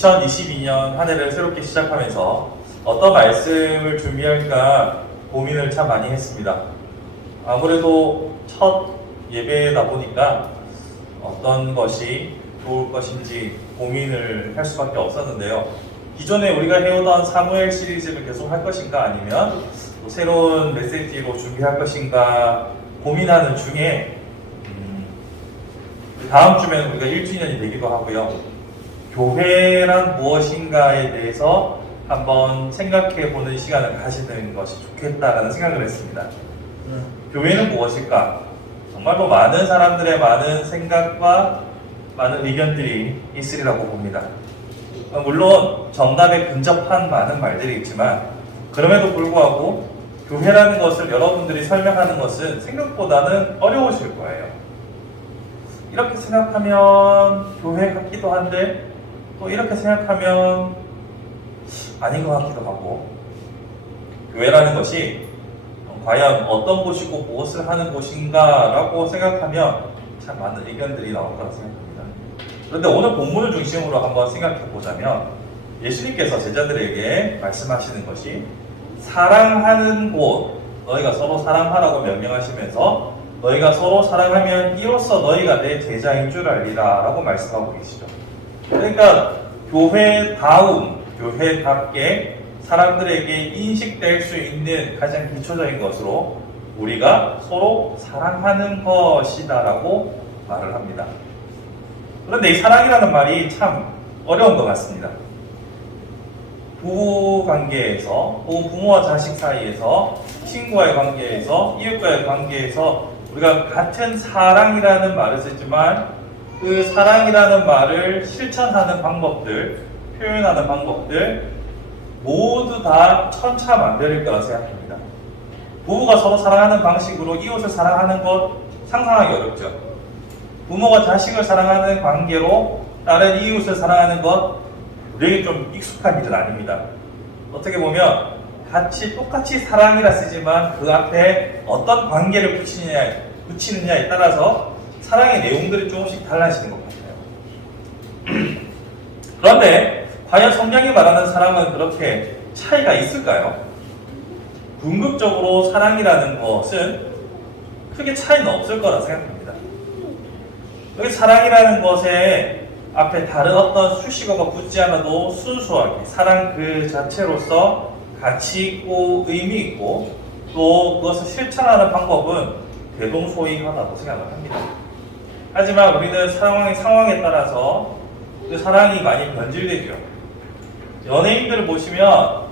2022년 한 해를 새롭게 시작하면서 어떤 말씀을 준비할까 고민을 참 많이 했습니다. 아무래도 첫 예배다 보니까 어떤 것이 좋을 것인지 고민을 할 수밖에 없었는데요. 기존에 우리가 해오던 사무엘 시리즈를 계속 할 것인가 아니면 또 새로운 메시지로 준비할 것인가 고민하는 중에 다음 주면 우리가 1주년이 되기도 하고요. 교회란 무엇인가에 대해서 한번 생각해 보는 시간을 가지는 것이 좋겠다라는 생각을 했습니다. 교회는 무엇일까? 정말로 많은 사람들의 많은 생각과 많은 의견들이 있으리라고 봅니다. 물론 정답에 근접한 많은 말들이 있지만 그럼에도 불구하고 교회라는 것을 여러분들이 설명하는 것은 생각보다는 어려우실 거예요. 이렇게 생각하면 교회 같기도 한데 또 이렇게 생각하면 아닌 것 같기도 하고, 교회라는 것이 과연 어떤 곳이고 무엇을 하는 곳인가 라고 생각하면 참 많은 의견들이 나올 거라 생각합니다. 그런데 오늘 본문을 중심으로 한번 생각해 보자면 예수님께서 제자들에게 말씀하시는 것이 사랑하는 곳, 너희가 서로 사랑하라고 명령하시면서 너희가 서로 사랑하면 이로써 너희가 내 제자인 줄 알리라 라고 말씀하고 계시죠. 그러니까 교회답게 사람들에게 인식될 수 있는 가장 기초적인 것으로 우리가 서로 사랑하는 것이다 라고 말을 합니다. 그런데 이 사랑이라는 말이 참 어려운 것 같습니다. 부부 관계에서, 혹은 부모와 자식 사이에서, 친구와의 관계에서, 이웃과의 관계에서 우리가 같은 사랑이라는 말을 쓰지만 그 사랑이라는 말을 실천하는 방법들, 표현하는 방법들 모두 다 천차만별일 거라 생각합니다. 부부가 서로 사랑하는 방식으로 이웃을 사랑하는 것 상상하기 어렵죠. 부모가 자식을 사랑하는 관계로 다른 이웃을 사랑하는 것 우리에게 좀 익숙한 일은 아닙니다. 어떻게 보면 똑같이 사랑이라 쓰지만 그 앞에 어떤 관계를 붙이느냐에 따라서 사랑의 내용들이 조금씩 달라지는 것 같아요. 그런데 과연 성경이 말하는 사랑은 그렇게 차이가 있을까요? 궁극적으로 사랑이라는 것은 크게 차이는 없을 거라 생각합니다. 여기 사랑이라는 것에 앞에 다른 어떤 수식어가 붙지 않아도 순수하게 사랑 그 자체로서 가치 있고 의미 있고 또 그것을 실천하는 방법은 대동소이하다고 생각을 합니다. 하지만 우리는 상황에 따라서 그 사랑이 많이 변질되죠. 연예인들을 보시면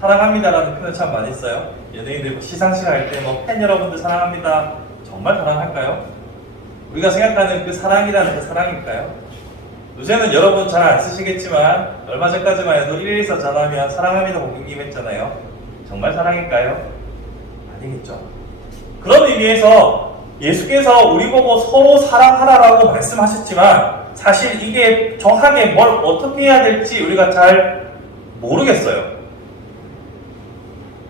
사랑합니다라는 표현 참 많이 써요. 연예인들 시상식 할 때 팬 여러분들 사랑합니다. 정말 사랑할까요? 우리가 생각하는 그 사랑이라는 그 사랑일까요? 요새는 여러분 잘 안 쓰시겠지만 얼마 전까지만 해도 114 전화하면 사랑합니다 고객님 했잖아요. 정말 사랑일까요? 아니겠죠. 그런 의미에서 예수께서 우리 보고 서로 사랑하라라고 말씀하셨지만 사실 이게 정확하게 뭘 어떻게 해야 될지 우리가 잘 모르겠어요.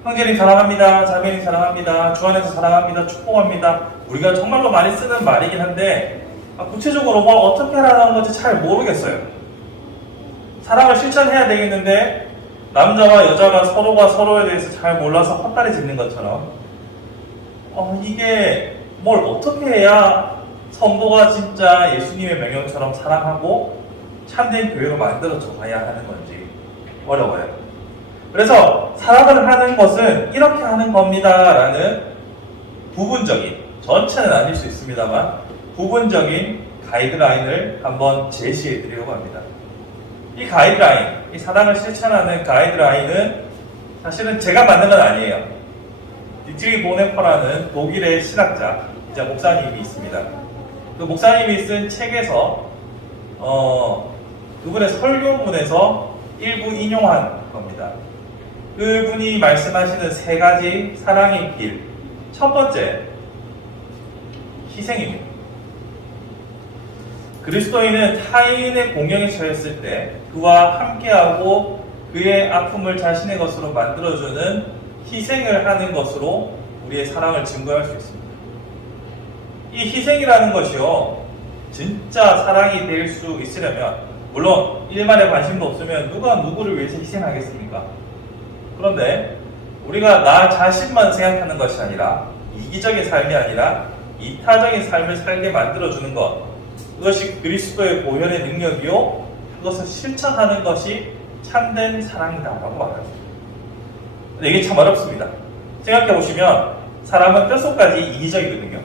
형제님 사랑합니다. 자매님 사랑합니다. 주 안에서 사랑합니다. 축복합니다. 우리가 정말로 많이 쓰는 말이긴 한데 구체적으로 뭘 어떻게 하라는 건지 잘 모르겠어요. 사랑을 실천해야 되겠는데 남자와 여자가 서로가 서로에 대해서 잘 몰라서 헛다리 짚는 것처럼 이게 뭘 어떻게 해야 성도가 진짜 예수님의 명령처럼 사랑하고 참된 교회로 만들어져 가야 하는 건지 어려워요. 그래서 사랑을 하는 것은 이렇게 하는 겁니다 라는 부분적인, 전체는 아닐 수 있습니다만 부분적인 가이드라인을 한번 제시해 드리려고 합니다. 이 가이드라인, 이 사랑을 실천하는 가이드라인은 사실은 제가 만든 건 아니에요. 디트리 보네퍼라는 독일의 신학자, 이제 목사님이 있습니다. 그 목사님이 쓴 책에서 그분의 설교문에서 일부 인용한 겁니다. 그분이 말씀하시는 세 가지 사랑의 길. 첫 번째, 희생입니다. 그리스도인은 타인의 공경에 처했을 때 그와 함께하고 그의 아픔을 자신의 것으로 만들어주는 희생을 하는 것으로 우리의 사랑을 증거할 수 있습니다. 이 희생이라는 것이요, 진짜 사랑이 될 수 있으려면 물론 일만에 관심도 없으면 누가 누구를 위해서 희생하겠습니까? 그런데 우리가 나 자신만 생각하는 것이 아니라 이기적인 삶이 아니라 이타적인 삶을 살게 만들어주는 것, 그것이 그리스도의 보혈의 능력이요 그것을 실천하는 것이 참된 사랑이다라고 말합니다. 근데 이게 참 어렵습니다. 생각해 보시면 사람은 뼛속까지 이기적이거든요.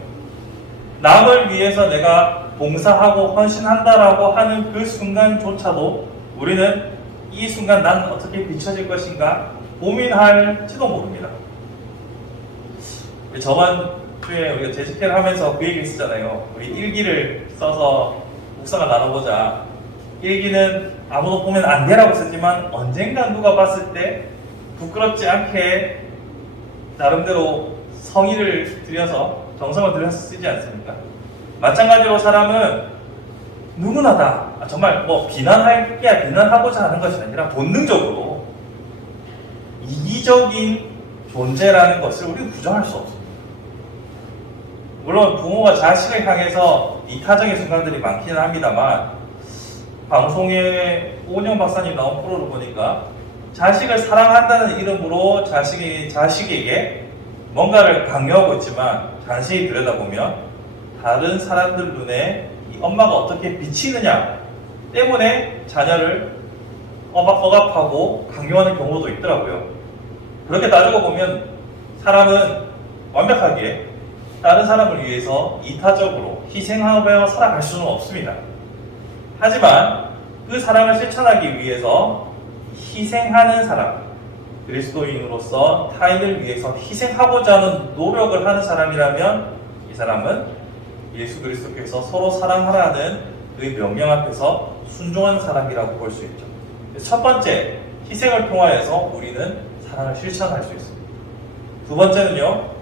남을 위해서 내가 봉사하고 헌신한다라고 하는 그 순간조차도 우리는 이 순간 난 어떻게 비춰질 것인가 고민할지도 모릅니다. 저번 주에 우리가 재직회를 하면서 그 얘기 했었잖아요. 우리 일기를 써서 묵상을 나눠보자. 일기는 아무도 보면 안 되라고 썼지만 언젠가 누가 봤을 때 부끄럽지 않게 나름대로 성의를 들여서 정성을 들여서 쓰지 않습니까? 마찬가지로 사람은 누구나 다 정말 뭐 비난하고자 하는 것이 아니라 본능적으로 이기적인 존재라는 것을 우리는 부정할 수 없습니다. 물론 부모가 자식을 향해서 이타적인 순간들이 많기는 합니다만 방송에 오은영 박사님 나온 프로를 보니까 자식을 사랑한다는 이름으로 자식에게 뭔가를 강요하고 있지만 자세히 들여다보면 다른 사람들 눈에 이 엄마가 어떻게 비치느냐 때문에 자녀를 억압하고 강요하는 경우도 있더라고요. 그렇게 따지고 보면 사람은 완벽하게 다른 사람을 위해서 이타적으로 희생하며 살아갈 수는 없습니다. 하지만 그 사랑을 실천하기 위해서 희생하는 사람, 그리스도인으로서 타인을 위해서 희생하고자 하는 노력을 하는 사람이라면 이 사람은 예수 그리스도께서 서로 사랑하라는 그 명령 앞에서 순종하는 사람이라고 볼 수 있죠. 첫 번째, 희생을 통하여서 우리는 사랑을 실천할 수 있습니다. 두 번째는요,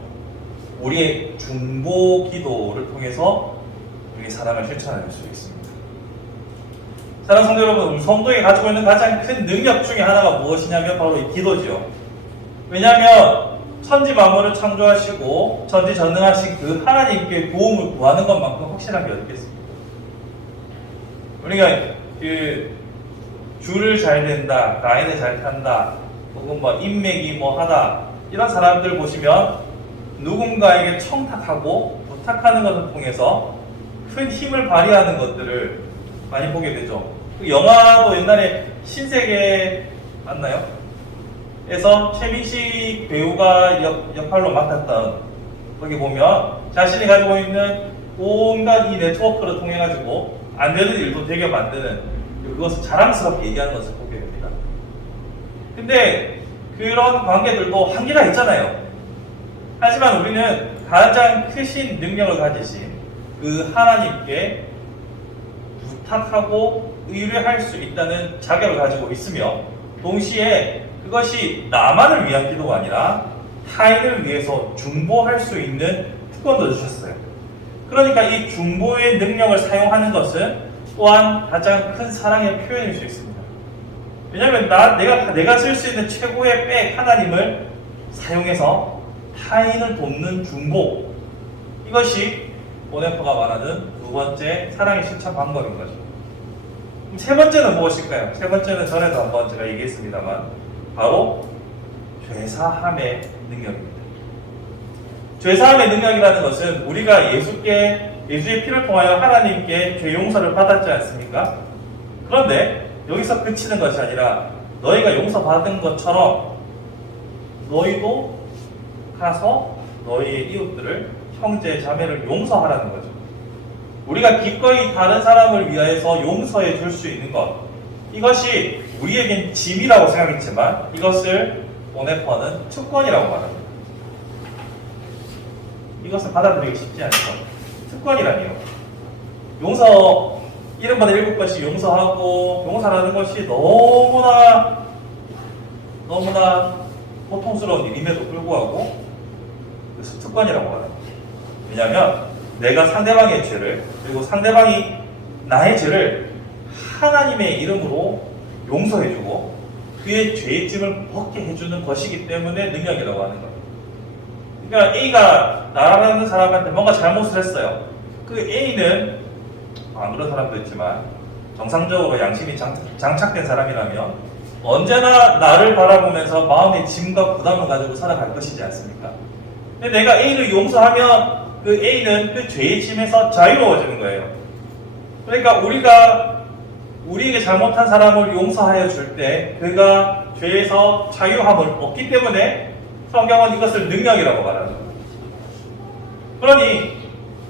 우리의 중보 기도를 통해서 우리의 사랑을 실천할 수 있습니다. 사랑하는 성도 여러분, 우리 성도에 가지고 있는 가장 큰 능력 중에 하나가 무엇이냐면 바로 이 기도지요. 왜냐하면 천지 만물을 창조하시고 전지전능하신 그 하나님께 도움을 구하는 것만큼 확실한 게 어디 있겠습니까? 우리가 그 줄을 잘 댄다, 라인을 잘 탄다, 혹은 뭐 인맥이 뭐 하다 이런 사람들 보시면 누군가에게 청탁하고 부탁하는 것을 통해서 큰 힘을 발휘하는 것들을 많이 보게 되죠. 그 영화도 옛날에 신세계 맞나요? 에서 최민식 배우가 역할로 맡았던 거기 보면 자신이 가지고 있는 온갖 이 네트워크를 통해 가지고 안 되는 일도 되게 만드는 그것을 자랑스럽게 얘기하는 것을 보게 됩니다. 근데 그런 관계들도 한계가 있잖아요. 하지만 우리는 가장 크신 능력을 가지신 그 하나님께 부탁하고 의뢰할 수 있다는 자격을 가지고 있으며 동시에 그것이 나만을 위한 기도가 아니라 타인을 위해서 중보할 수 있는 특권도 주셨어요. 그러니까 이 중보의 능력을 사용하는 것은 또한 가장 큰 사랑의 표현일 수 있습니다. 왜냐하면 내가 쓸 수 있는 최고의 백 하나님을 사용해서 타인을 돕는 중보, 이것이 보네퍼가 말하는 두 번째 사랑의 실천 방법인 거죠. 그럼 세 번째는 무엇일까요? 세 번째는 전에도 한번 제가 얘기했습니다만 바로 죄사함의 능력입니다. 죄사함의 능력이라는 것은 우리가 예수의 피를 통하여 하나님께 죄 용서를 받았지 않습니까? 그런데 여기서 그치는 것이 아니라 너희가 용서받은 것처럼 너희도 가서 너희의 이웃들을 형제 자매를 용서하라는 거죠. 우리가 기꺼이 다른 사람을 위하여서 용서해 줄 수 있는 것, 이것이 우리에겐 짐이라고 생각했지만 이것을 보네퍼는 특권이라고 말합니다. 이것을 받아들이기 쉽지 않죠. 특권이라니요. 용서 7번에 7번씩 용서하고 용서라는 것이 너무나 고통스러운 일임에도 불구하고 그래서 특권이라고 말합니다. 왜냐하면 내가 상대방의 죄를 그리고 상대방이 나의 죄를 하나님의 이름으로 용서해주고 그의 죄의 짐을 벗게 해주는 것이기 때문에 능력이라고 하는 거예요. 그러니까 A가 나라는 사람한테 뭔가 잘못을 했어요. 그 A는 그런 사람도 있지만 정상적으로 양심이 장착된 사람이라면 언제나 나를 바라보면서 마음의 짐과 부담을 가지고 살아갈 것이지 않습니까? 근데 내가 A를 용서하면 그 A는 그 죄의 짐에서 자유로워지는 거예요. 그러니까 우리가 우리에게 잘못한 사람을 용서하여 줄 때 그가 죄에서 자유함을 얻기 때문에 성경은 이것을 능력이라고 말하죠. 그러니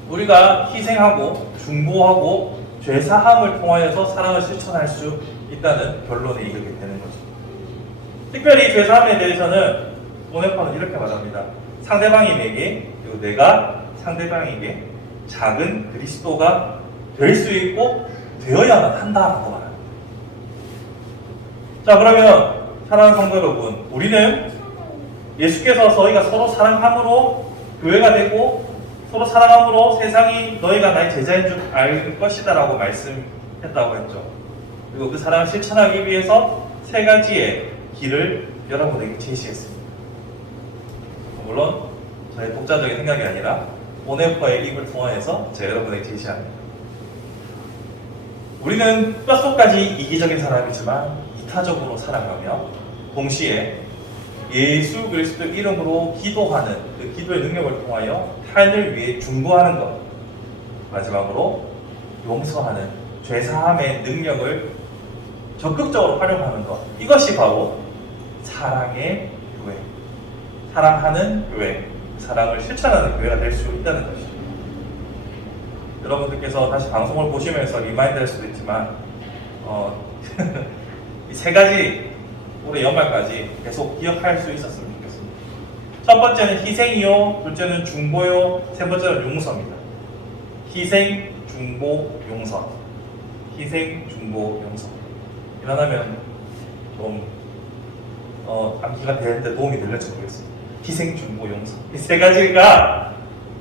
우리가 희생하고 중보하고 죄사함을 통하여서 사랑을 실천할 수 있다는 결론에 이르게 되는 거죠. 특별히 죄사함에 대해서는 오네파는 이렇게 말합니다. 상대방이 내게 그리고 내가 상대방에게 작은 그리스도가 될 수 있고 되어야만 한다라고 말합니다. 자, 그러면 사랑하는 성도 여러분, 우리는 예수께서 저희가 서로 사랑함으로 교회가 되고 서로 사랑함으로 세상이 너희가 나의 제자인 줄 알 것이다 라고 말씀했다고 했죠. 그리고 그 사랑을 실천하기 위해서 세 가지의 길을 여러분에게 제시했습니다. 물론 저의 독자적인 생각이 아니라 오네퍼의 입을 통하여서 제가 여러분에게 제시합니다. 우리는 뼛속까지 이기적인 사람이지만 이타적으로 살아가며 동시에 예수 그리스도 이름으로 기도하는 그 기도의 능력을 통하여 타인을 위해 중보하는 것, 마지막으로 용서하는 죄사함의 능력을 적극적으로 활용하는 것, 이것이 바로 사랑의 교회, 사랑하는 교회, 사랑을 실천하는 교회가 될 수 있다는 것이죠. 여러분들께서 다시 방송을 보시면서 리마인드 할 수도 있지만 이 세 가지 올해 연말까지 계속 기억할 수 있었으면 좋겠습니다. 첫 번째는 희생이요, 둘째는 중보요, 세 번째는 용서입니다. 희생, 중보, 용서. 희생, 중보, 용서. 일어나면 좀 암기가 되는데 도움이 될지 모르겠습니다. 희생, 중보, 용서. 이 세 가지가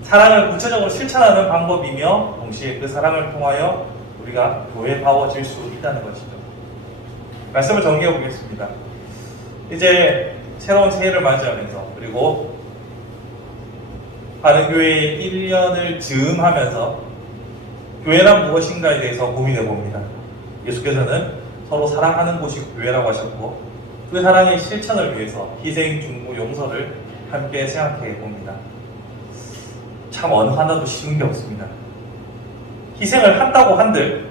사랑을 구체적으로 실천하는 방법이며 동시에 그 사랑을 통하여 우리가 교회다워질 수 있다는 것이죠. 말씀을 정리해 보겠습니다. 이제 새로운 새해를 맞이하면서 그리고 바른교회 1년을 즈음하면서 교회란 무엇인가에 대해서 고민해 봅니다. 예수께서는 서로 사랑하는 곳이 교회라고 하셨고 그 사랑의 실천을 위해서 희생, 중보, 용서를 함께 생각해 봅니다. 참 어느 하나도 쉬운 게 없습니다. 희생을 한다고 한들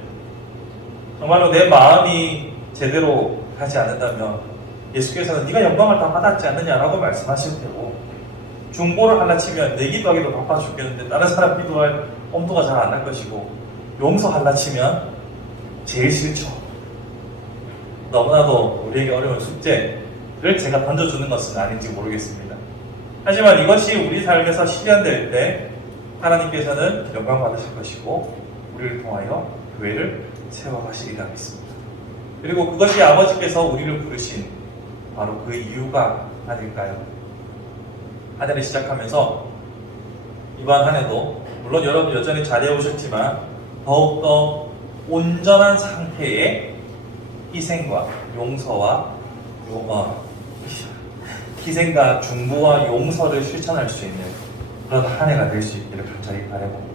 정말로 내 마음이 제대로 하지 않는다면 예수께서는 네가 영광을 다 받았지 않느냐라고 말씀하실 테고 중보를 하려 치면 내 기도하기도 바빠 죽겠는데 다른 사람 기도할 엄두가 잘 안 날 것이고 용서하려 치면 제일 싫죠. 너무나도 우리에게 어려운 숙제를 제가 던져주는 것은 아닌지 모르겠습니다. 하지만 이것이 우리 삶에서 실현될 때 하나님께서는 영광 받으실 것이고 우리를 통하여 교회를 세워가시리라 믿습니다. 그리고 그것이 아버지께서 우리를 부르신 바로 그 이유가 아닐까요? 한 해를 시작하면서 이번 한 해도 물론 여러분 여전히 잘해 오셨지만 더욱더 온전한 상태의 희생과 용서와 희생과 중보와 용서를 실천할 수 있는 그런 한 해가 될 수 있기를 간절히 바라봅니다.